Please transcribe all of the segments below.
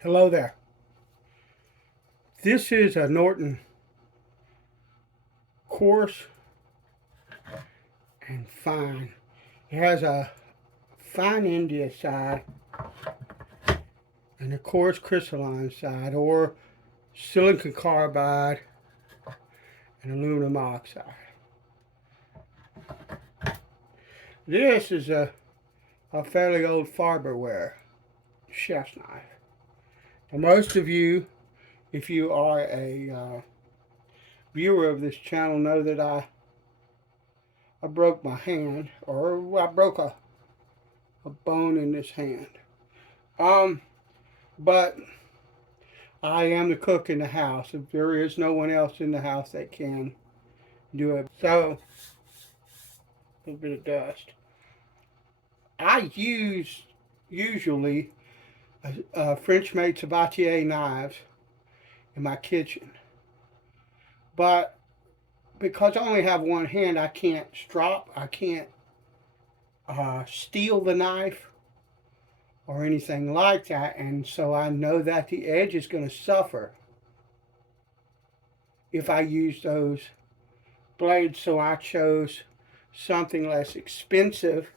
Hello there. This is a Norton Coarse and Fine. It has a fine India side and a coarse crystalline side, or silicon carbide and aluminum oxide. This is a fairly old Farberware chef's knife. Now, most of you, if you are a viewer of this channel, know that I broke my hand, or I broke a bone in this hand. But I am the cook in the house. If there is no one else in the house that can do it. So, a little bit of dust. I use usually French-made Sabatier knives in my kitchen. But because I only have one hand, I can't steal the knife or anything like that. And so I know that the edge is going to suffer if I use those blades. So I chose something less expensive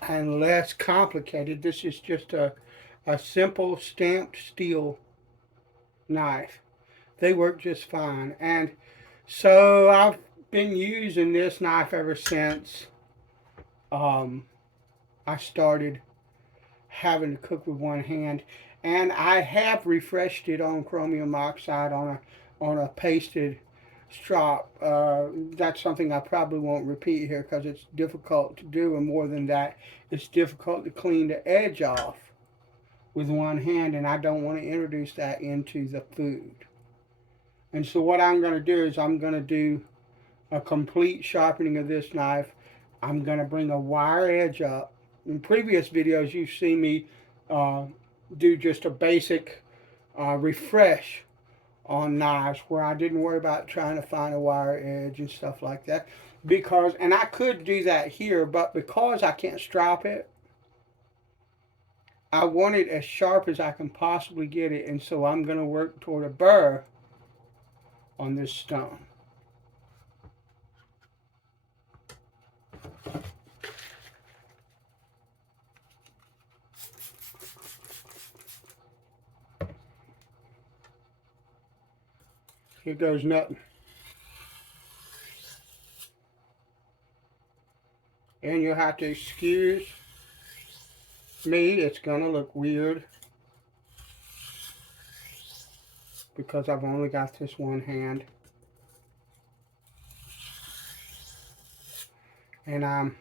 and less complicated. This is just a simple stamped steel knife. They work just fine. And so I've been using this knife ever since I started having to cook with one hand. And I have refreshed it on chromium oxide on a pasted strop. That's something I probably won't repeat here because it's difficult to do, and more than that, it's difficult to clean the edge off with one hand, and I don't want to introduce that into the food. And so what I'm going to do is I'm going to do a complete sharpening of this knife. I'm going to bring a wire edge up. In previous videos, you've seen me do just a basic refresh on knives where I didn't worry about trying to find a wire edge and stuff like that. And I could do that here, but because I can't strap it, I want it as sharp as I can possibly get it, and so I'm going to work toward a burr on this stone. Here goes nothing. And you'll have to excuse me, it's going to look weird because I've only got this one hand. And I'm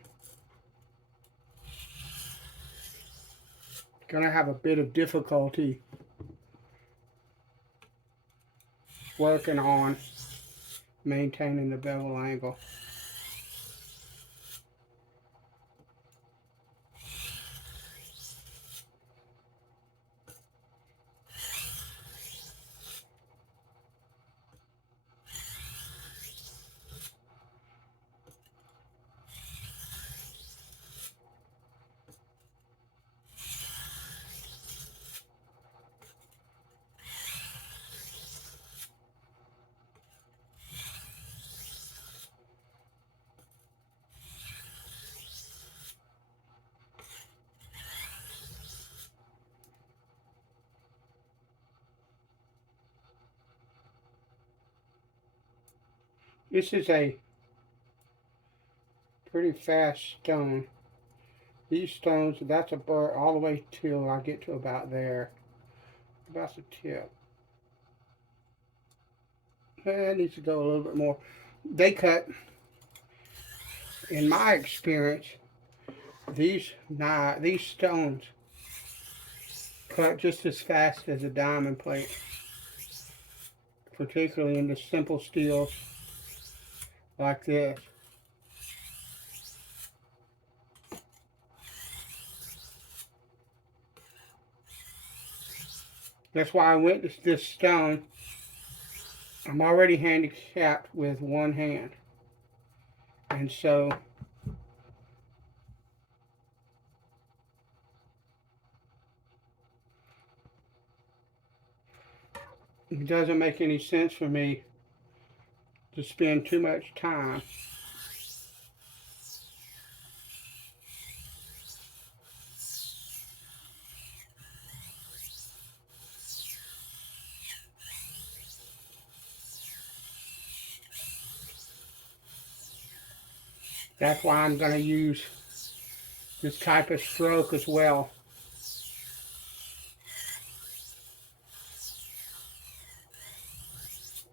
going to have a bit of difficulty working on maintaining the bevel angle. This is a pretty fast stone. These stones, that's a burr all the way till I get to about there. About the tip. It needs to go a little bit more. They cut, in my experience, these stones cut just as fast as a diamond plate, particularly in the simple steels like this. That's why I went to this stone. I'm already handicapped with one hand. And so it doesn't make any sense for me to spend too much time. That's why I'm going to use this type of stroke as well.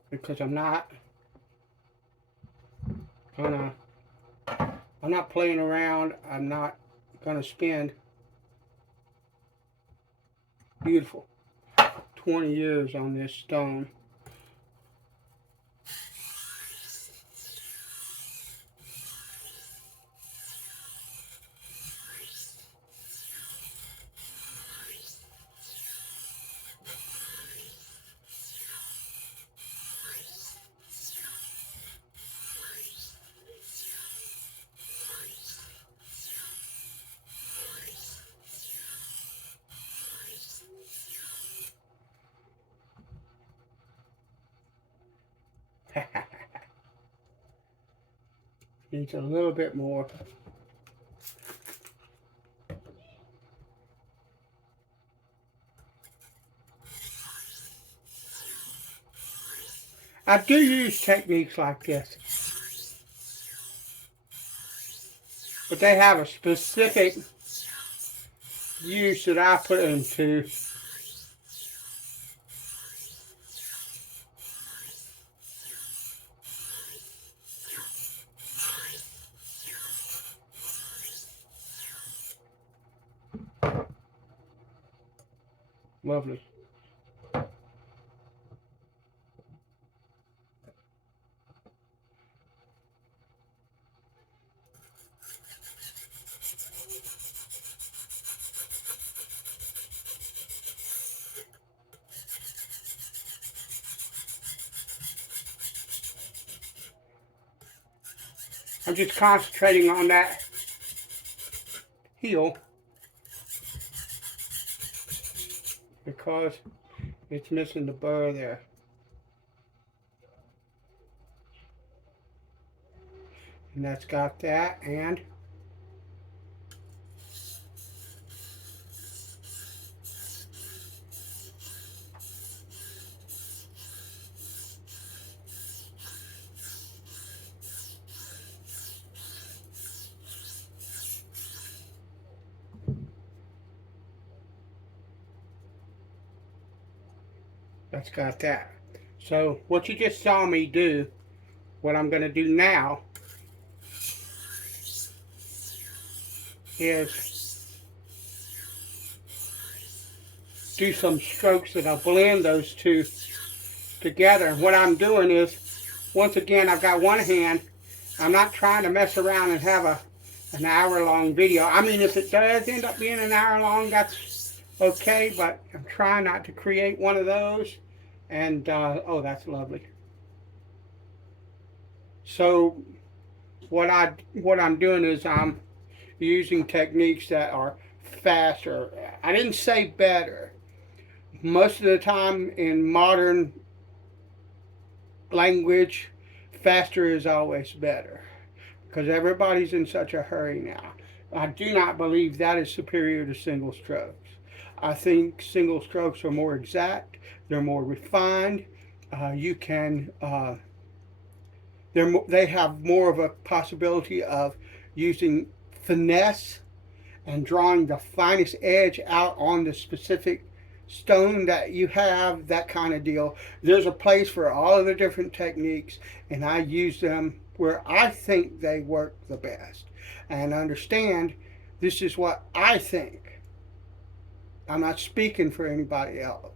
Because I'm not playing around. I'm not gonna spend beautiful 20 years on this stone. Needs a little bit more. I do use techniques like this, but they have a specific use that I put them to. Lovely. I'm just concentrating on that heel because it's missing the burr there. And that's got that, and that's got that. So what you just saw me do, what I'm going to do now is do some strokes that I'll blend those two together. What I'm doing is, once again, I've got one hand. I'm not trying to mess around and have an hour-long video. I mean, if it does end up being an hour long, that's okay, but I'm trying not to create one of those. And, oh, that's lovely. So what I'm doing is I'm using techniques that are faster. I didn't say better. Most of the time in modern language, faster is always better because everybody's in such a hurry now. I do not believe that is superior to single strokes. I think single strokes are more exact, they're more refined. They have more of a possibility of using finesse and drawing the finest edge out on the specific stone that you have, that kind of deal. There's a place for all of the different techniques, and I use them where I think they work the best. And understand, this is what I think. I'm not speaking for anybody else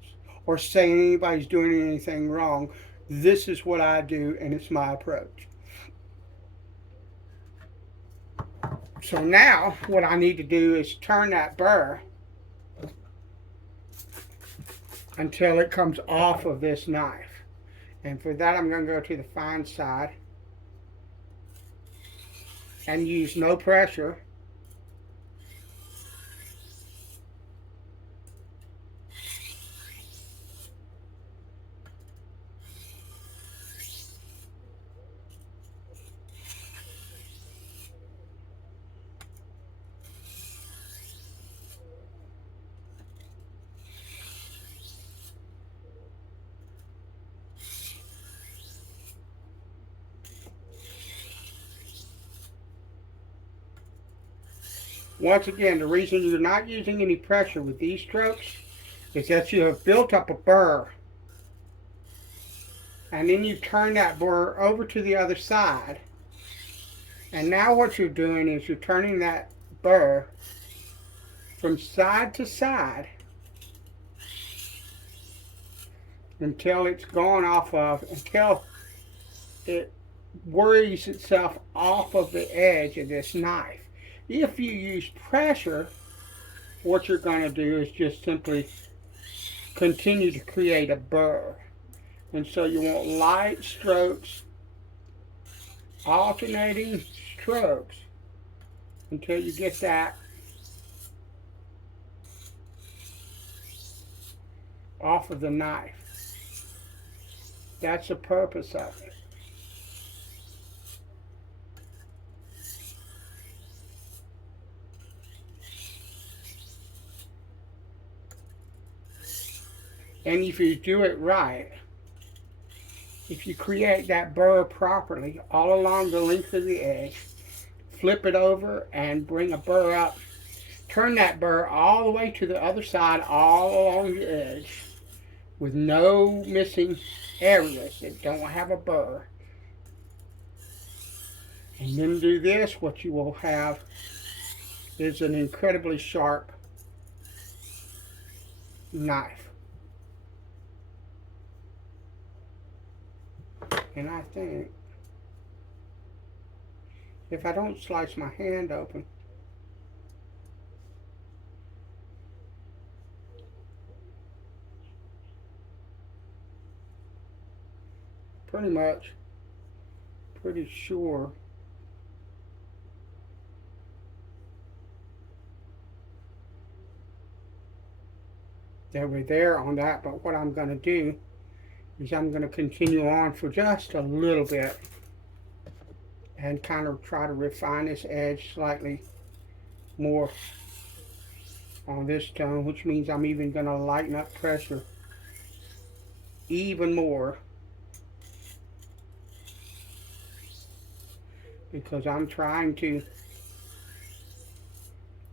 or saying anybody's doing anything wrong. This is what I do, and it's my approach. So now what I need to do is turn that burr until it comes off of this knife. And for that, I'm going to go to the fine side and use no pressure. Once again, the reason you're not using any pressure with these strokes is that you have built up a burr. And then you turn that burr over to the other side. And now what you're doing is you're turning that burr from side to side until it's gone off of, until it worries itself off of the edge of this knife. If you use pressure, what you're going to do is just simply continue to create a burr. And so you want light strokes, alternating strokes until you get that off of the knife. That's the purpose of it. And if you do it right, if you create that burr properly all along the length of the edge, flip it over and bring a burr up, turn that burr all the way to the other side, all along the edge, with no missing areas that don't have a burr. And then do this, what you will have is an incredibly sharp knife. And I think if I don't slice my hand open, pretty sure that we're there on that. But what I'm going to do is I'm going to continue on for just a little bit and kind of try to refine this edge slightly more on this stone, which means I'm even going to lighten up pressure even more, because I'm trying to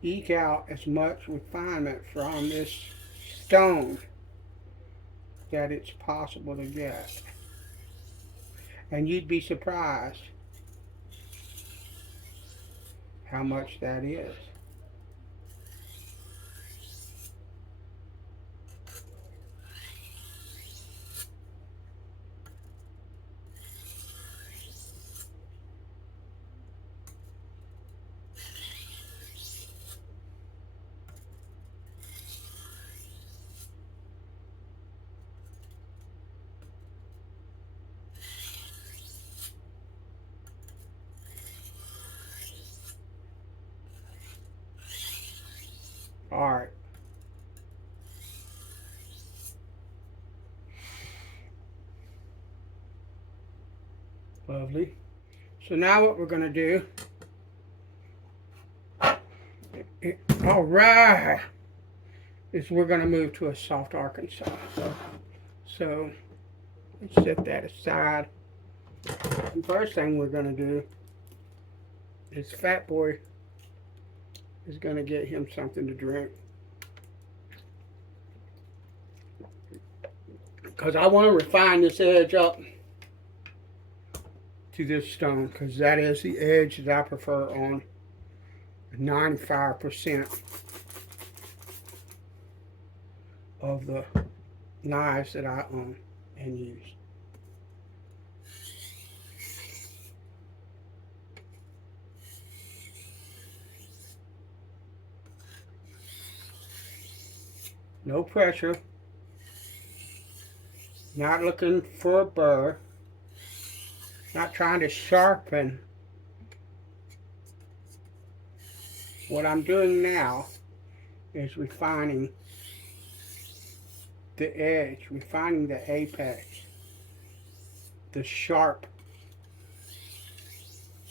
eke out as much refinement from this stone that it's possible to get. And you'd be surprised how much that is. All right. Lovely. So now what we're going to do, all right, is we're going to move to a soft Arkansas. So let's set that aside. The first thing we're going to do is Fat Boy is going to get him something to drink, because I want to refine this edge up to this stone, because that is the edge that I prefer on 95% of the knives that I own and use. No pressure. Not looking for a burr. Not trying to sharpen. What I'm doing now is refining the edge, refining the apex, the sharp,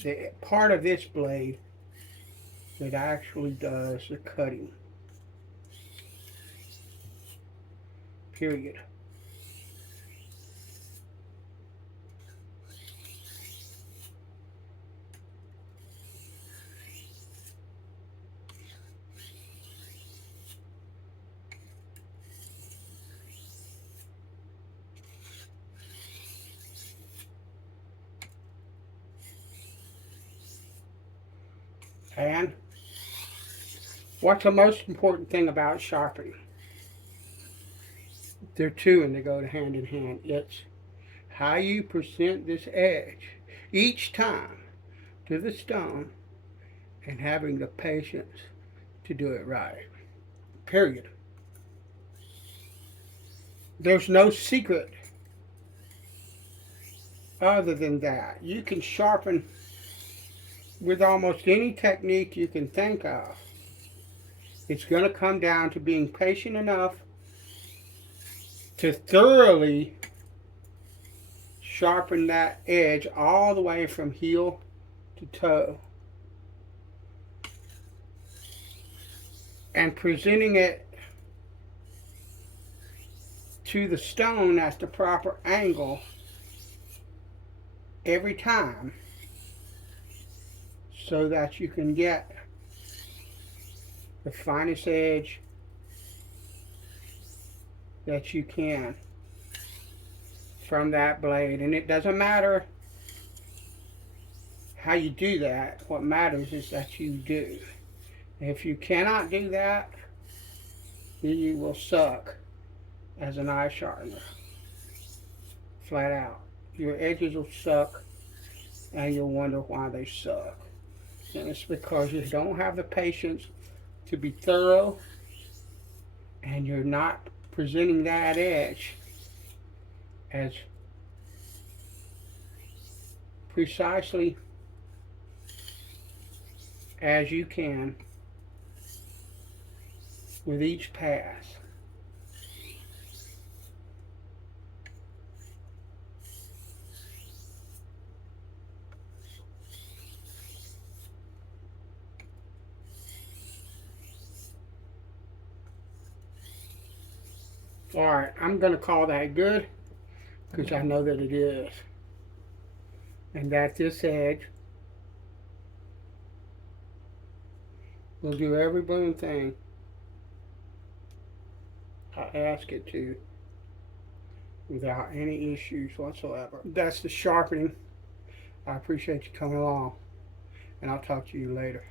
the part of this blade that actually does the cutting. Period. And what's the most important thing about sharpening? There are two, and they go hand in hand. It's how you present this edge each time to the stone and having the patience to do it right. Period. There's no secret other than that. You can sharpen with almost any technique you can think of. It's going to come down to being patient enough to thoroughly sharpen that edge all the way from heel to toe, and presenting it to the stone at the proper angle every time, so that you can get the finest edge that you can from that blade. And it doesn't matter how you do that. What matters is that you do. If you cannot do that, then you will suck as an eye sharpener. Flat out. Your edges will suck, and you'll wonder why they suck. And it's because you don't have the patience to be thorough, and you're not presenting that edge as precisely as you can with each pass. Alright, I'm going to call that good, because I know that it is. And that this edge will do every bloom thing I ask it to without any issues whatsoever. That's the sharpening. I appreciate you coming along, and I'll talk to you later.